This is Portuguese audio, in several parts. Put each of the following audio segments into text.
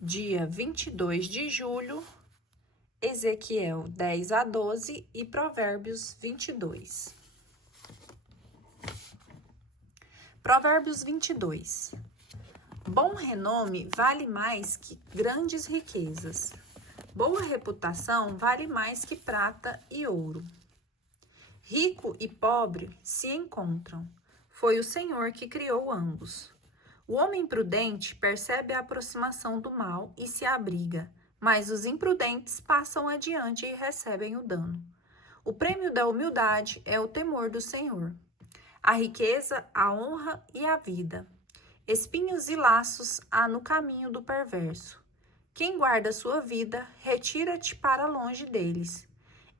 dia 22 de julho, Ezequiel 10 a 12 e Provérbios 22. Provérbios 22. Bom renome vale mais que grandes riquezas. Boa reputação vale mais que prata e ouro. Rico e pobre se encontram. Foi o Senhor que criou ambos. O homem prudente percebe a aproximação do mal e se abriga, mas os imprudentes passam adiante e recebem o dano. O prêmio da humildade é o temor do Senhor. A riqueza, a honra e a vida. Espinhos e laços há no caminho do perverso. Quem guarda sua vida, retira-te para longe deles.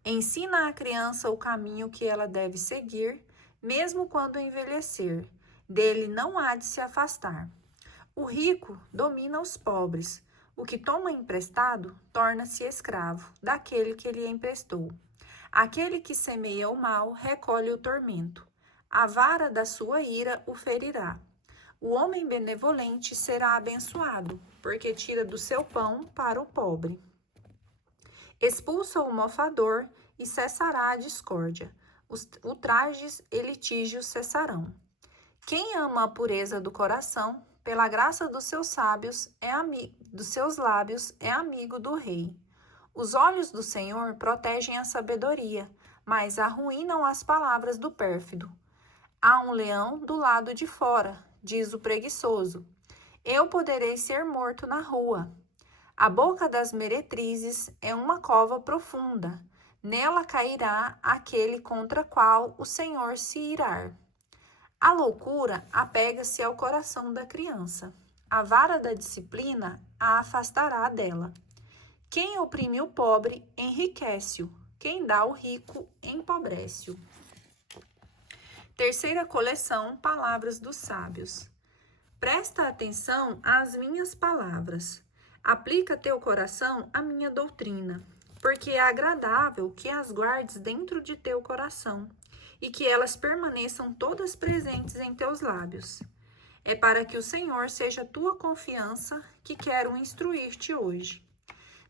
Ensina à criança o caminho que ela deve seguir, mesmo quando envelhecer. Dele não há de se afastar. O rico domina os pobres. O que toma emprestado torna-se escravo daquele que lhe emprestou. Aquele que semeia o mal recolhe o tormento. A vara da sua ira o ferirá. O homem benevolente será abençoado, porque tira do seu pão para o pobre. Expulsa o mofador e cessará a discórdia. Os ultrajes e litígios cessarão. Quem ama a pureza do coração, pela graça dos seus lábios, é amigo do rei. Os olhos do Senhor protegem a sabedoria, mas arruinam as palavras do pérfido. Há um leão do lado de fora, diz o preguiçoso. Eu poderei ser morto na rua. A boca das meretrizes é uma cova profunda. Nela cairá aquele contra qual o Senhor se irar. A loucura apega-se ao coração da criança. A vara da disciplina a afastará dela. Quem oprime o pobre, enriquece-o. Quem dá ao rico, empobrece-o. Terceira coleção, Palavras dos Sábios. Presta atenção às minhas palavras. Aplica teu coração à minha doutrina, porque é agradável que as guardes dentro de teu coração e que elas permaneçam todas presentes em teus lábios. É para que o Senhor seja tua confiança que quero instruir-te hoje.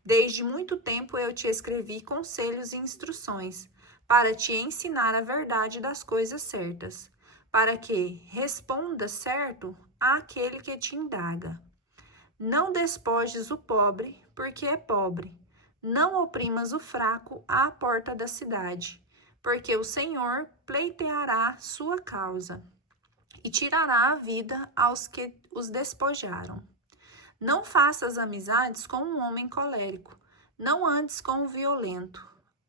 Desde muito tempo eu te escrevi conselhos e instruções, para te ensinar a verdade das coisas certas, para que respondas certo àquele que te indaga. Não despojes o pobre, porque é pobre. Não oprimas o fraco à porta da cidade, porque o Senhor pleiteará sua causa e tirará a vida aos que os despojaram. Não faças amizades com um homem colérico, não andes com o violento.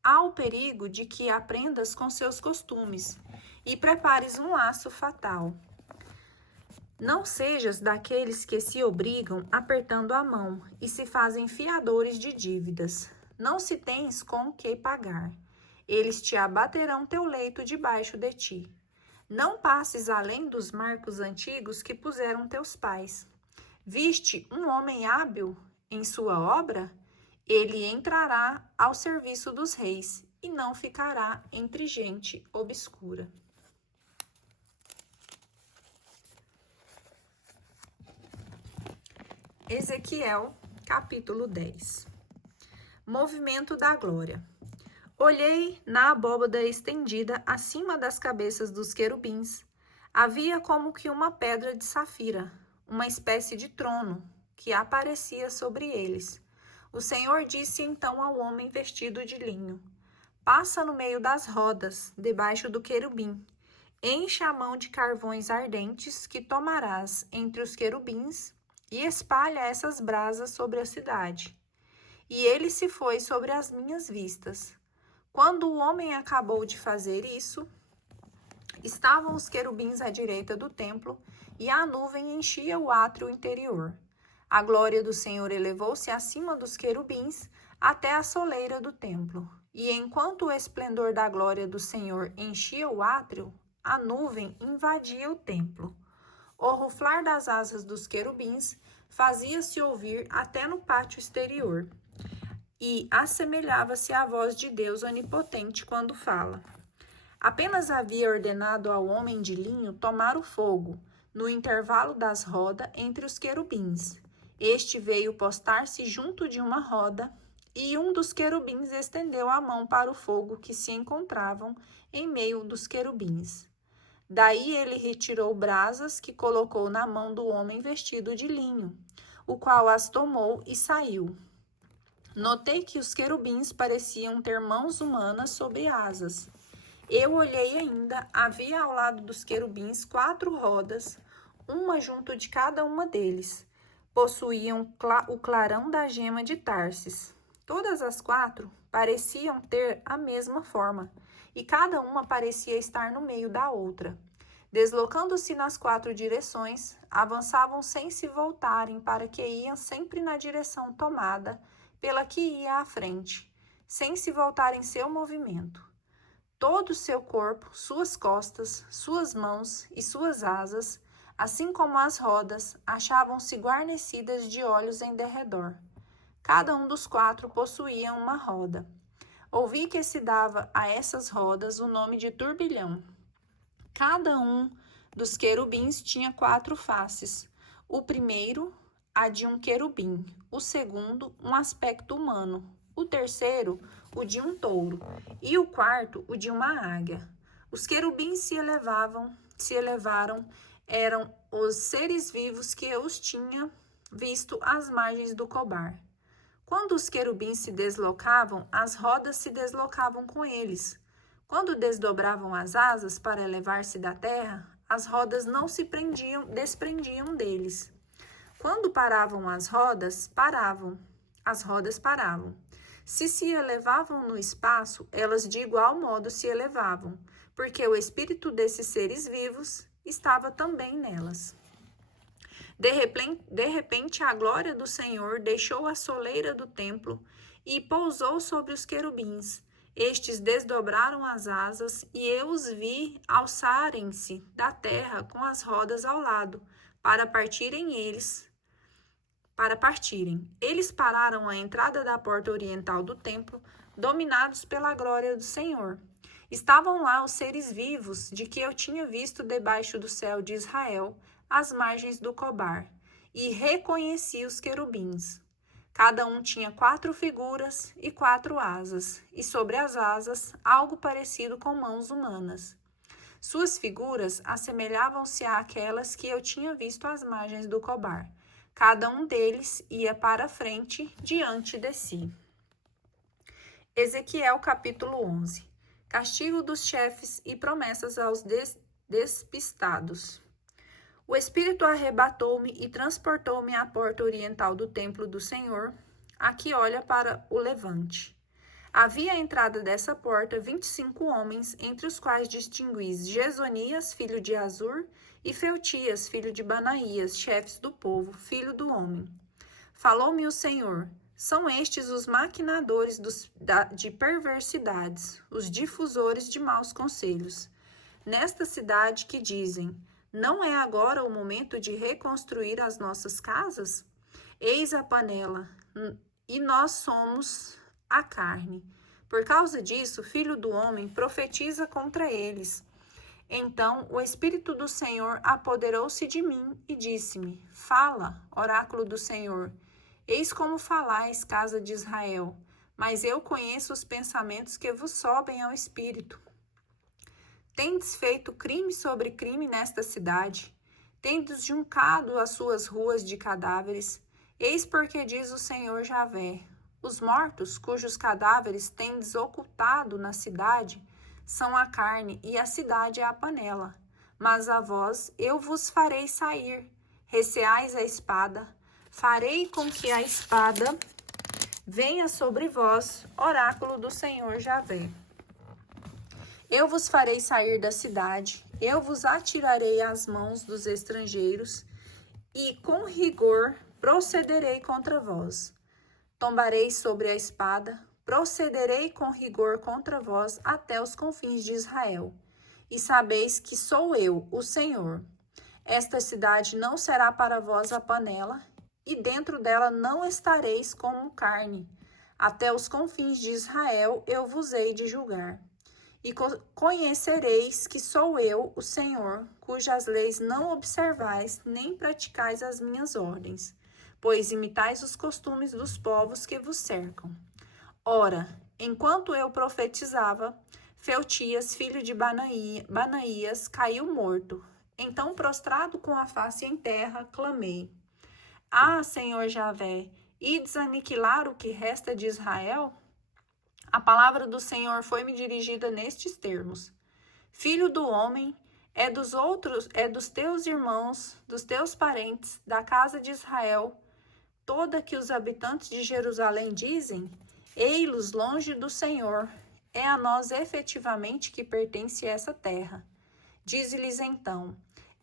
Há o perigo de que aprendas com seus costumes e prepares um laço fatal. Não sejas daqueles que se obrigam apertando a mão e se fazem fiadores de dívidas. Não se tens com que pagar. Eles te abaterão teu leito debaixo de ti. Não passes além dos marcos antigos que puseram teus pais. Viste um homem hábil em sua obra? Ele entrará ao serviço dos reis e não ficará entre gente obscura. Ezequiel, capítulo 10. Movimento da glória. Olhei na abóbada estendida acima das cabeças dos querubins. Havia como que uma pedra de safira, uma espécie de trono, que aparecia sobre eles. O Senhor disse então ao homem vestido de linho: passa no meio das rodas, debaixo do querubim. Enche a mão de carvões ardentes que tomarás entre os querubins e espalha essas brasas sobre a cidade. E ele se foi sobre as minhas vistas. Quando o homem acabou de fazer isso, estavam os querubins à direita do templo e a nuvem enchia o átrio interior. A glória do Senhor elevou-se acima dos querubins até a soleira do templo. E enquanto o esplendor da glória do Senhor enchia o átrio, a nuvem invadia o templo. O ruflar das asas dos querubins fazia-se ouvir até no pátio exterior, e assemelhava-se à voz de Deus onipotente quando fala. Apenas havia ordenado ao homem de linho tomar o fogo, no intervalo das rodas entre os querubins, Este veio postar-se junto de uma roda, e um dos querubins estendeu a mão para o fogo que se encontravam em meio dos querubins. Daí ele retirou brasas que colocou na mão do homem vestido de linho, o qual as tomou e saiu. Notei que os querubins pareciam ter mãos humanas sobre asas. Eu olhei ainda, havia ao lado dos querubins 4 rodas, uma junto de cada uma deles. Possuíam o clarão da gema de Tarsis. Todas as 4 pareciam ter a mesma forma, e cada uma parecia estar no meio da outra. Deslocando-se nas 4 direções, avançavam sem se voltarem para que iam sempre na direção tomada pela que ia à frente, sem se voltar em seu movimento. Todo o seu corpo, suas costas, suas mãos e suas asas, assim como as rodas, achavam-se guarnecidas de olhos em derredor. Cada um dos 4 possuía uma roda. Ouvi que se dava a essas rodas o nome de turbilhão. Cada um dos querubins tinha 4 faces. O primeiro, a de um querubim. O segundo, um aspecto humano. O terceiro, o de um touro. E o quarto, o de uma águia. Os querubins se elevaram, eram os seres vivos que eu os tinha visto às margens do Cobar. Quando os querubins se deslocavam, as rodas se deslocavam com eles. Quando desdobravam as asas para elevar-se da terra, as rodas não se desprendiam deles. Quando paravam as rodas paravam. Se elevavam no espaço, elas de igual modo se elevavam, porque o espírito desses seres vivos estava também nelas. De repente, a glória do Senhor deixou a soleira do templo e pousou sobre os querubins. Estes desdobraram as asas e eu os vi alçarem-se da terra com as rodas ao lado, para partirem. Eles pararam à entrada da porta oriental do templo, dominados pela glória do Senhor. Estavam lá os seres vivos de que eu tinha visto debaixo do céu de Israel, às margens do Cobar, e reconheci os querubins. Cada um tinha 4 figuras e 4 asas, e sobre as asas algo parecido com mãos humanas. Suas figuras assemelhavam-se àquelas que eu tinha visto às margens do Cobar. Cada um deles ia para a frente, diante de si. Ezequiel capítulo 11. Castigo dos chefes e promessas aos despistados. O Espírito arrebatou-me e transportou-me à porta oriental do templo do Senhor, a que olha para o levante. Havia à entrada dessa porta 25 homens, entre os quais distingui Gesonias, filho de Azur, e Feltias, filho de Banaías, chefes do povo, filho do homem. Falou-me o Senhor: são estes os maquinadores de perversidades, os difusores de maus conselhos. Nesta cidade que dizem: não é agora o momento de reconstruir as nossas casas? Eis a panela, e nós somos a carne. Por causa disso, filho do homem, profetiza contra eles. Então o Espírito do Senhor apoderou-se de mim e disse-me: fala, oráculo do Senhor. Eis como falais, casa de Israel, mas eu conheço os pensamentos que vos sobem ao espírito. Tendes feito crime sobre crime nesta cidade, tendes juncado as suas ruas de cadáveres. Eis porque diz o Senhor Javé: os mortos, cujos cadáveres tendes ocultado na cidade, são a carne, e a cidade é a panela. Mas a vós eu vos farei sair. Receais a espada. Farei com que a espada venha sobre vós, oráculo do Senhor Javé. Eu vos farei sair da cidade, eu vos atirarei às mãos dos estrangeiros, e com rigor procederei contra vós. Tombarei sobre a espada, procederei com rigor contra vós até os confins de Israel. E sabeis que sou eu, o Senhor. Esta cidade não será para vós a panela, e dentro dela não estareis como carne. Até os confins de Israel eu vos hei de julgar. E conhecereis que sou eu, o Senhor, cujas leis não observais, nem praticais as minhas ordens. pois imitais os costumes dos povos que vos cercam. Ora, enquanto eu profetizava, Feltias, filho de Banaías, caiu morto. Então, prostrado com a face em terra, clamei: Ah, Senhor Javé, ides aniquilar o que resta de Israel? A palavra do Senhor foi-me dirigida nestes termos: Filho do homem, é dos teus irmãos, dos teus parentes, da casa de Israel, toda que os habitantes de Jerusalém dizem: Ei-los longe do Senhor, é a nós efetivamente que pertence essa terra. Dize-lhes então: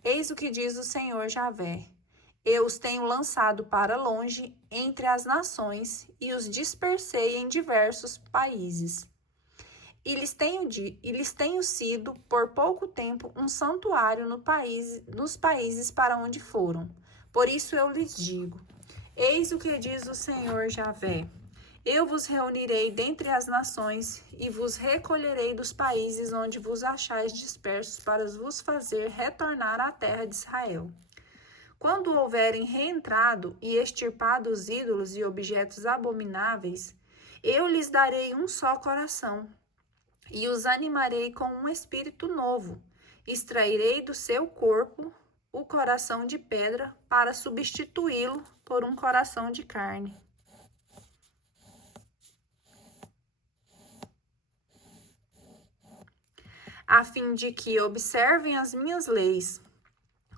Eis o que diz o Senhor Javé: Eu os tenho lançado para longe entre as nações e os dispersei em diversos países. E lhes tenho sido, por pouco tempo, um santuário nos países para onde foram. Por isso eu lhes digo: Eis o que diz o Senhor Javé: Eu vos reunirei dentre as nações e vos recolherei dos países onde vos achais dispersos para vos fazer retornar à terra de Israel. Quando houverem reentrado e extirpado os ídolos e objetos abomináveis, eu lhes darei um só coração e os animarei com um espírito novo. Extrairei do seu corpo o coração de pedra para substituí-lo por um coração de carne. A fim de que observem as minhas leis,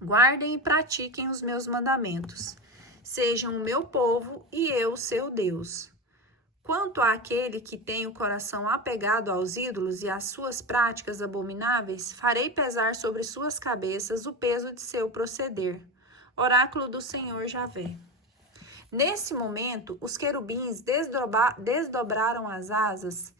guardem e pratiquem os meus mandamentos, sejam o meu povo e eu seu Deus. Quanto àquele que tem o coração apegado aos ídolos e às suas práticas abomináveis, farei pesar sobre suas cabeças o peso de seu proceder. Oráculo do Senhor Javé. Nesse momento, os querubins desdobraram as asas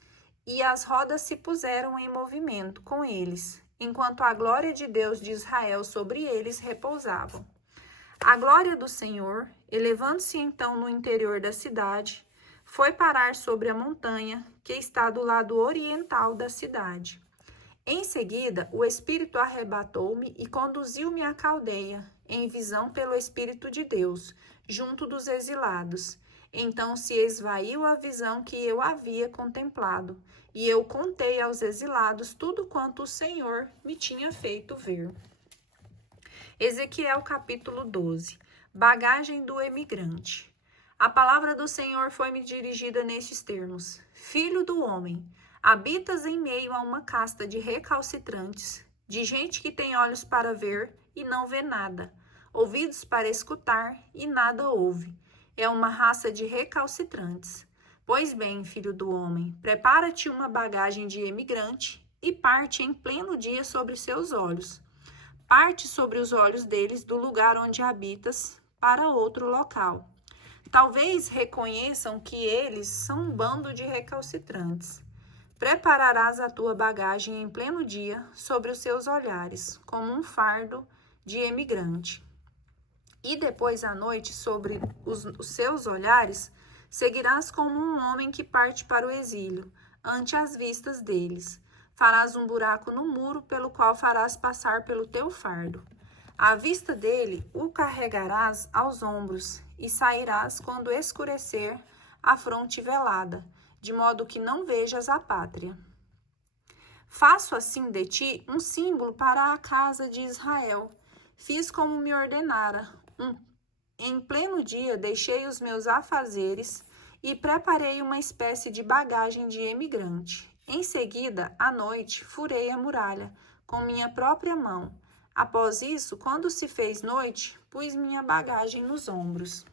e as rodas se puseram em movimento com eles, enquanto a glória de Deus de Israel sobre eles repousava. A glória do Senhor, elevando-se então no interior da cidade, foi parar sobre a montanha que está do lado oriental da cidade. Em seguida, o Espírito arrebatou-me e conduziu-me à Caldeia, em visão pelo Espírito de Deus, junto dos exilados. Então se esvaiu a visão que eu havia contemplado, e eu contei aos exilados tudo quanto o Senhor me tinha feito ver. Ezequiel capítulo 12. Bagagem do emigrante. A palavra do Senhor foi-me dirigida nestes termos: Filho do homem, habitas em meio a uma casta de recalcitrantes, de gente que tem olhos para ver e não vê nada, ouvidos para escutar e nada ouve. É uma raça de recalcitrantes. Pois bem, filho do homem, prepara-te uma bagagem de emigrante e parte em pleno dia sobre seus olhos. Parte sobre os olhos deles do lugar onde habitas para outro local. Talvez reconheçam que eles são um bando de recalcitrantes. Prepararás a tua bagagem em pleno dia sobre os seus olhares, como um fardo de emigrante. E depois à noite, sobre os seus olhares, seguirás como um homem que parte para o exílio, ante as vistas deles. Farás um buraco no muro pelo qual farás passar pelo teu fardo. À vista dele, o carregarás aos ombros e sairás quando escurecer a fronte velada, de modo que não vejas a pátria. Faço assim de ti um símbolo para a casa de Israel. Fiz como me ordenara. Em pleno dia deixei os meus afazeres e preparei uma espécie de bagagem de emigrante. Em seguida, à noite, furei a muralha com minha própria mão. Após isso, quando se fez noite, pus minha bagagem nos ombros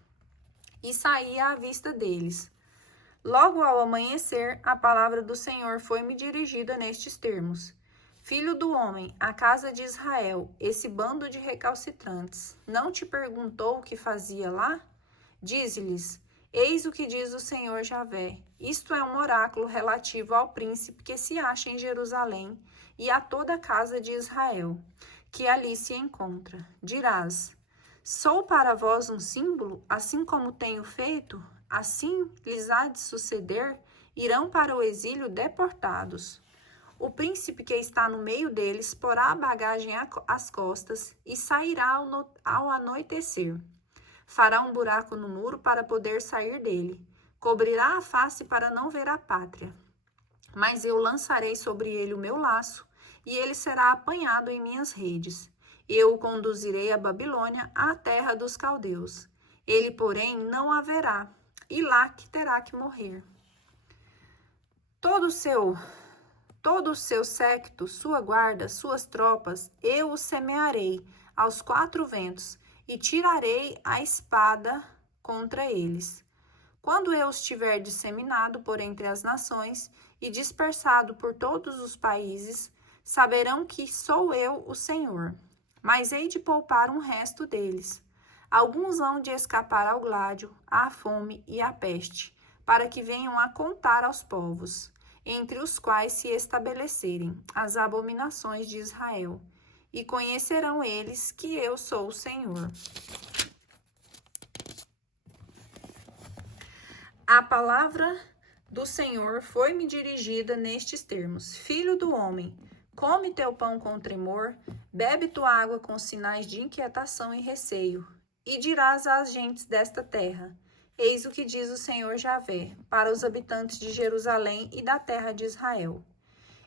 e saí à vista deles. Logo ao amanhecer, a palavra do Senhor foi-me dirigida nestes termos: Filho do homem, a casa de Israel, esse bando de recalcitrantes, não te perguntou o que fazia lá? Dize-lhes: Eis o que diz o Senhor Javé. Isto é um oráculo relativo ao príncipe que se acha em Jerusalém e a toda a casa de Israel, que ali se encontra. Dirás: Sou para vós um símbolo, assim como tenho feito? Assim lhes há de suceder, irão para o exílio deportados. O príncipe que está no meio deles porá a bagagem às costas e sairá ao anoitecer. Fará um buraco no muro para poder sair dele. Cobrirá a face para não ver a pátria. Mas eu lançarei sobre ele o meu laço, e ele será apanhado em minhas redes. Eu o conduzirei à Babilônia, à terra dos caldeus. Ele, porém, não haverá, e lá que terá que morrer. Todo o seu séquito, sua guarda, suas tropas, eu os semearei aos quatro ventos, e tirarei a espada contra eles. Quando eu os tiver disseminado por entre as nações e dispersado por todos os países, saberão que sou eu o Senhor. Mas hei de poupar um resto deles. Alguns hão de escapar ao gládio, à fome e à peste, para que venham a contar aos povos, entre os quais se estabelecerem as abominações de Israel, e conhecerão eles que eu sou o Senhor. A palavra do Senhor foi-me dirigida nestes termos: Filho do homem, come teu pão com tremor, bebe tua água com sinais de inquietação e receio, e dirás às gentes desta terra: Eis o que diz o Senhor Javé, para os habitantes de Jerusalém e da terra de Israel.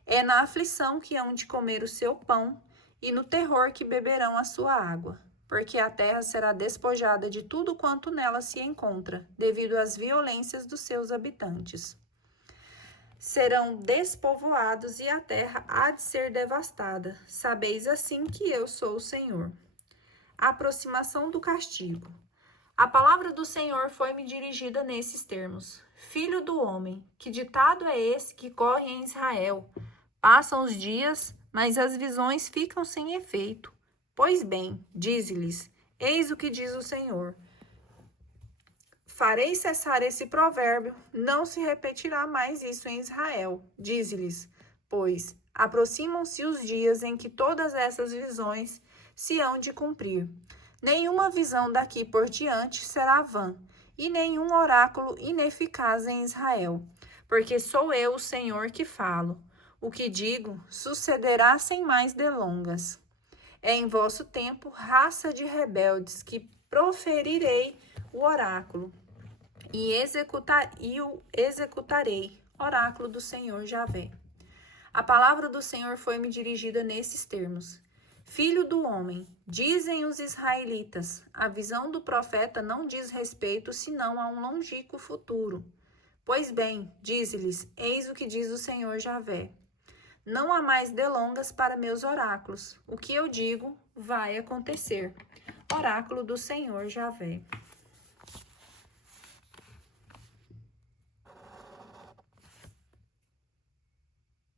É na aflição que hão de comer o seu pão, e no terror que beberão a sua água, porque a terra será despojada de tudo quanto nela se encontra, devido às violências dos seus habitantes. Serão despovoados e a terra há de ser devastada. Sabeis assim que eu sou o Senhor. A aproximação do castigo. A palavra do Senhor foi-me dirigida nesses termos: Filho do homem, que ditado é esse que corre em Israel? Passam os dias, mas as visões ficam sem efeito. Pois bem, dize-lhes: Eis o que diz o Senhor. Farei cessar esse provérbio, não se repetirá mais isso em Israel. Dize-lhes, pois aproximam-se os dias em que todas essas visões se hão de cumprir. Nenhuma visão daqui por diante será vã, e nenhum oráculo ineficaz em Israel, porque sou eu o Senhor que falo. O que digo sucederá sem mais delongas. É em vosso tempo, raça de rebeldes, que proferirei o oráculo, e o executarei, oráculo do Senhor Javé. A palavra do Senhor foi-me dirigida nesses termos: Filho do homem, dizem os israelitas, a visão do profeta não diz respeito senão a um longínquo futuro. Pois bem, dize-lhes, eis o que diz o Senhor Javé. Não há mais delongas para meus oráculos. O que eu digo vai acontecer. Oráculo do Senhor Javé.